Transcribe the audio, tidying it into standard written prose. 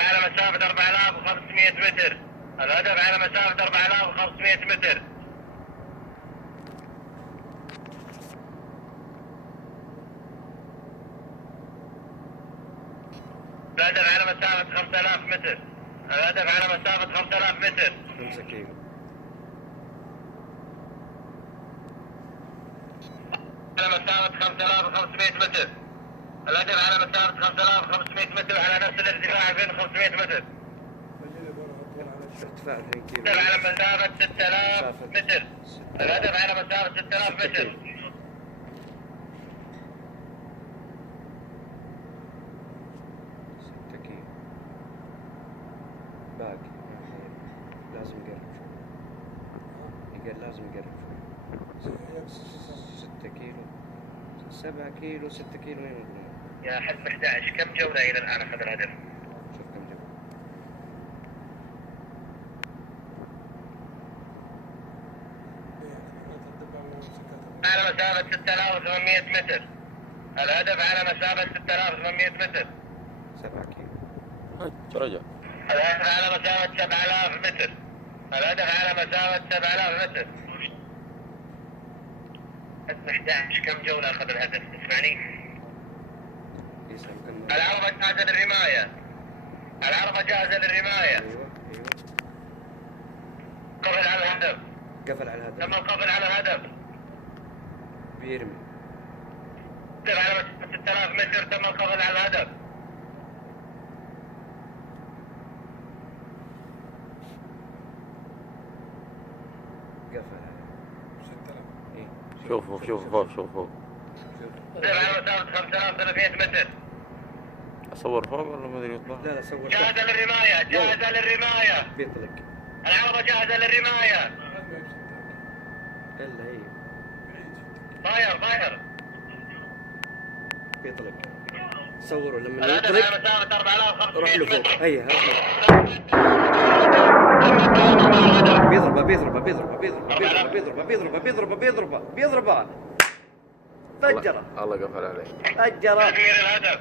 على مسافة 4500 متر. الهدف على مسافة 4500 متر. الهدف على مسافة 5000 متر. الهدف على مسافة 5000 متر. 5 كيلو. على مسافة 5500 متر. الهدف على مسافة 5500 متر على نفس الارتفاع 2500 متر. ارتفاع 2 كيلو. الهدف على مسافة 6000 متر. الهدف على مسافة 6000 متر. 6 كيلو. باقي يعني لازم يقرب شوي. لازم يقرب شوي. 6 كيلو. 7 كيلو 6 كيلو وين نقول؟ يا حزب 11 كم جولة إلى الآن أخذ الهدف؟ شوف كم جبل. على مسافة 6800 متر. الهدف على مسافة 6800 متر. 7 كيلو. رجع. الهدف على مسافة 7000 متر. الهدف على مسافة 7000 متر. حزب 11 كم جولة أخذ الهدف؟ اسمعني. يسأل كم. العربة جاهزة للرماية. العربة جاهزة للرماية. ايوه. قفل على الهدف. قفل على الهدف. تم القفل على الهدف. بيرمي. على مسافة 6000 متر تم القفل على الهدف. قفل عليه. 6000. ايه. شوف فوق. على مسافة 5300 متر. اصور فوق ولا ما ادري يطلع؟ لا صور. جاهزة للرماية. جاهزة للرماية. بيطلق. العربة جاهزة للرماية. الا هي. فاير. بيطلق. صوروا لما الهدف يطلق. على مسافة 4500 روح له متر. فوق. هيا بيضربه. فجره. الله قفل عليه. فجره. تدمير الهدف.